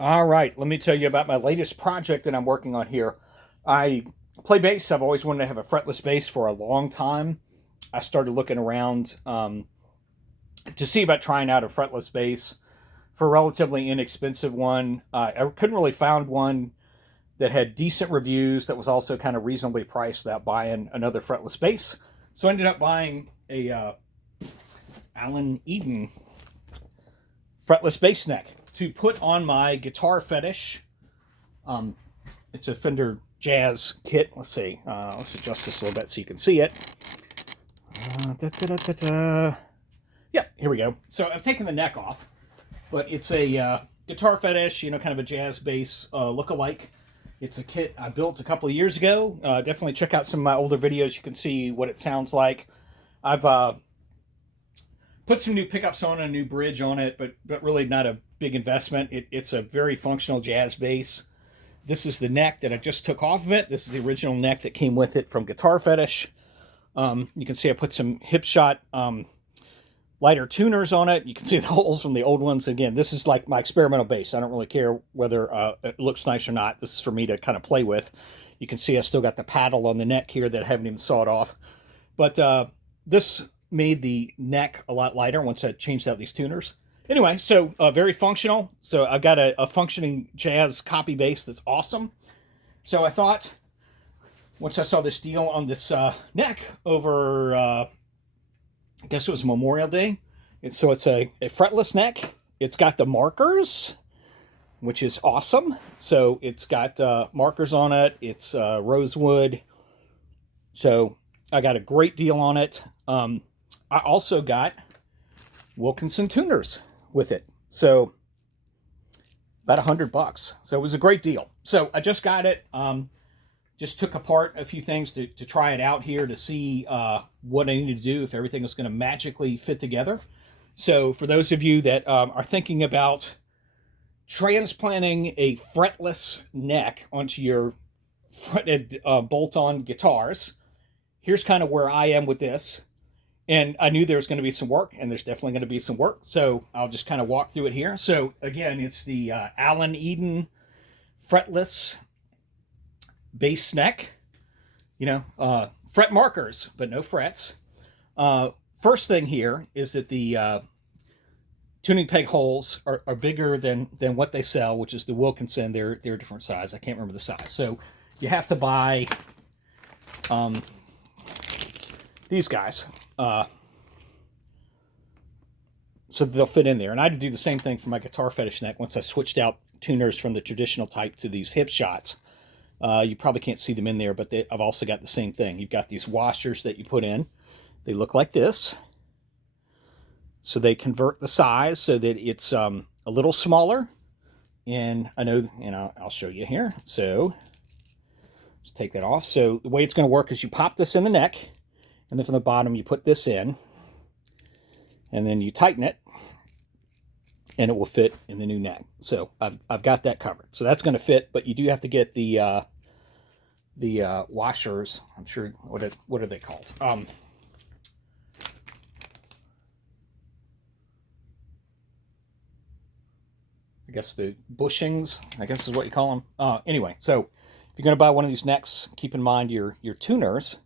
All right, let me tell you about my latest project that I'm working on here. I play bass. I've always wanted to have a fretless bass for a long time. I started looking around to see about trying out a fretless bass for a relatively inexpensive one. I couldn't really find one that had decent reviews that was also kind of reasonably priced without buying another fretless bass. So I ended up buying a Alan Eden fretless bass neck to put on my guitar fetish. It's a Fender Jazz kit. Let's see. Let's adjust this a little bit so you can see it. Yeah, here we go. So I've taken the neck off, but it's a guitar fetish, kind of a jazz bass look-alike. It's a kit I built a couple of years ago. Definitely check out some of my older videos. You can see what it sounds like. I've put some new pickups on, a new bridge on it, but really not a big investment. It's a very functional jazz bass. This is the neck that I just took off of it. This is the original neck that came with it from Guitar Fetish. You can see I put some Hipshot lighter tuners on it. You can see the holes from the old ones. Again, this is like my experimental bass. I don't really care whether it looks nice or not. This is for me to kind of play with. You can see I still got the paddle on the neck here that I haven't even sawed off. But this made the neck a lot lighter once I changed out these tuners. Anyway, so very functional. So I've got a functioning jazz copy bass that's awesome. So I thought, once I saw this deal on this neck over, I guess it was Memorial Day. So it's a fretless neck. It's got the markers, which is awesome. So it's got markers on it. It's rosewood. So I got a great deal on it. I also got Wilkinson tuners with it. So about $100. So it was a great deal. So I just got it. Just took apart a few things to try it out here to see what I need to do, if everything is going to magically fit together. So for those of you that are thinking about transplanting a fretless neck onto your fretted bolt-on guitars, here's kind of where I am with this. And I knew there was going to be some work, and there's definitely going to be some work. So I'll just kind of walk through it here. So again, it's the Alan Eden fretless bass neck. Fret markers, but no frets. First thing here is that the tuning peg holes are bigger than what they sell, which is the Wilkinson. They're a different size. I can't remember the size. So you have to buy these guys. So they'll fit in there. And I had to do the same thing for my guitar fetish neck once I switched out tuners from the traditional type to these Hipshots. You probably can't see them in there, but I've also got the same thing. You've got these washers that you put in. They look like this. So they convert the size so that it's a little smaller. And I know, I'll show you here. So just take that off. So the way it's going to work is you pop this in the neck, and then from the bottom you put this in, and then you tighten it, and it will fit in the new neck. So I've got that covered. So that's going to fit, but you do have to get the washers. I'm sure, what are they called? I guess the bushings, I guess is what you call them. Anyway, so if you're going to buy one of these necks, keep in mind your tuners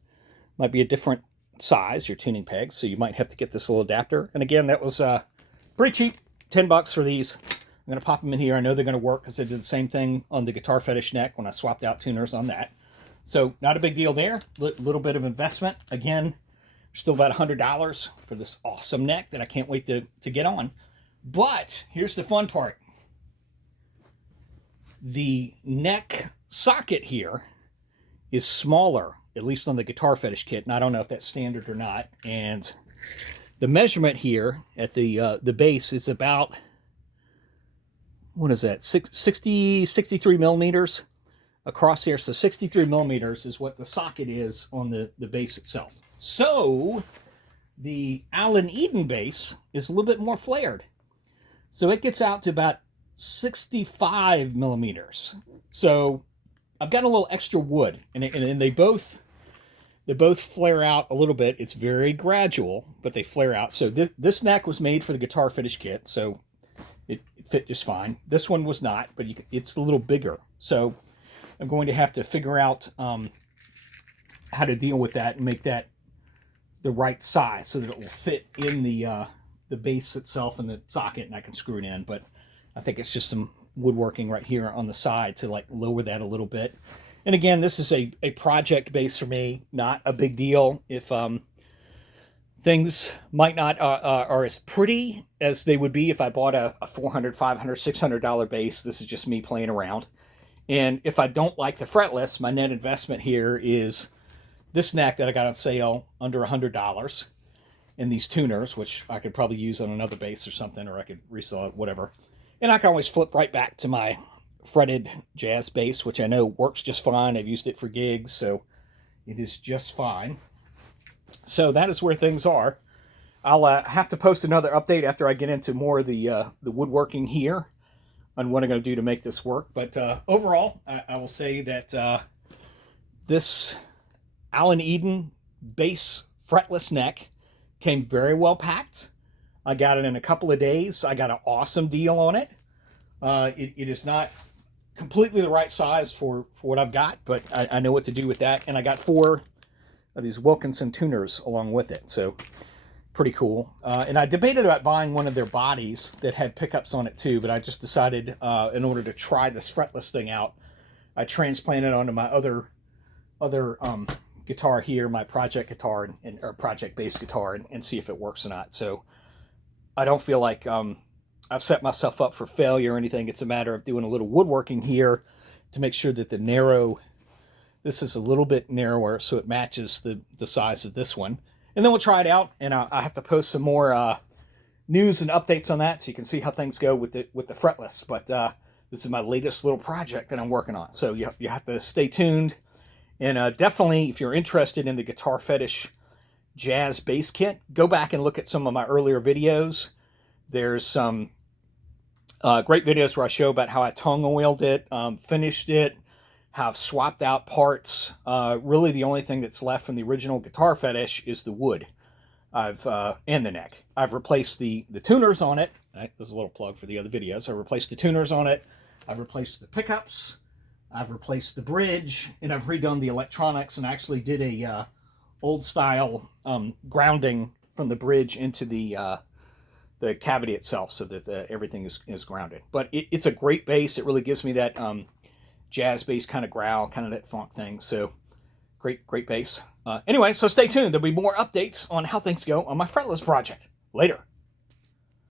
might be a different size, your tuning pegs, so you might have to get this little adapter. And again, that was pretty cheap, $10 for these. I'm going to pop them in here. I know they're going to work because I did the same thing on the Guitar Fetish neck when I swapped out tuners on that. So not a big deal there. Little bit of investment. Again, still about $100 for this awesome neck that I can't wait to get on. But here's the fun part. The neck socket here is smaller, at least on the Guitar Fetish kit, and I don't know if that's standard or not. And the measurement here at the base is about, what is that, 63 millimeters across here. So 63 millimeters is what the socket is on the base itself. So the Alan Eden base is a little bit more flared. So it gets out to about 65 millimeters. So I've got a little extra wood, and they both flare out a little bit. It's very gradual, but they flare out. So this neck was made for the Guitar Fetish kit. So it fit just fine. This one was not, but it's a little bigger. So I'm going to have to figure out how to deal with that and make that the right size so that it will fit in the base itself and the socket, and I can screw it in. But I think it's just some woodworking right here on the side to like lower that a little bit. And again, this is a project base for me, not a big deal. If things might not are as pretty as they would be if I bought a $400, $500, $600 base. This is just me playing around. And if I don't like the fretless, my net investment here is this neck that I got on sale under $100, and these tuners, which I could probably use on another base or something, or I could resell it, whatever. And I can always flip right back to my fretted jazz bass, which I know works just fine. I've used it for gigs, so it is just fine. So that is where things are. I'll have to post another update after I get into more of the woodworking here on what I'm going to do to make this work. But overall, I will say that this Allen Eden bass fretless neck came very well packed. I got it in a couple of days. I got an awesome deal on it. It is not completely the right size for what I've got, but I know what to do with that. And I got 4 of these Wilkinson tuners along with it, so pretty cool. And I debated about buying one of their bodies that had pickups on it too, but I just decided in order to try this fretless thing out, I transplanted it onto my other guitar here, my project guitar or project bass guitar, and see if it works or not. So I don't feel like I've set myself up for failure or anything. It's a matter of doing a little woodworking here to make sure that this is a little bit narrower so it matches the size of this one. And then we'll try it out, and I have to post some more news and updates on that so you can see how things go with the fretless. But this is my latest little project that I'm working on. So you have to stay tuned. And definitely, if you're interested in the Guitar Fetish Jazz Bass Kit, go back and look at some of my earlier videos. There's some great videos where I show about how I tongue oiled it, finished it, how I've swapped out parts. Really, the only thing that's left from the original Guitar Fetish is the wood. And the neck. I've replaced the tuners on it. There's a little plug for the other videos. I replaced the tuners on it. I've replaced the pickups. I've replaced the bridge, and I've redone the electronics, and actually did a old style grounding from the bridge into the cavity itself, so that everything is grounded. But it's a great bass. It really gives me that jazz bass kind of growl, kind of that funk thing. So great bass. Anyway, so stay tuned. There'll be more updates on how things go on my fretless project later.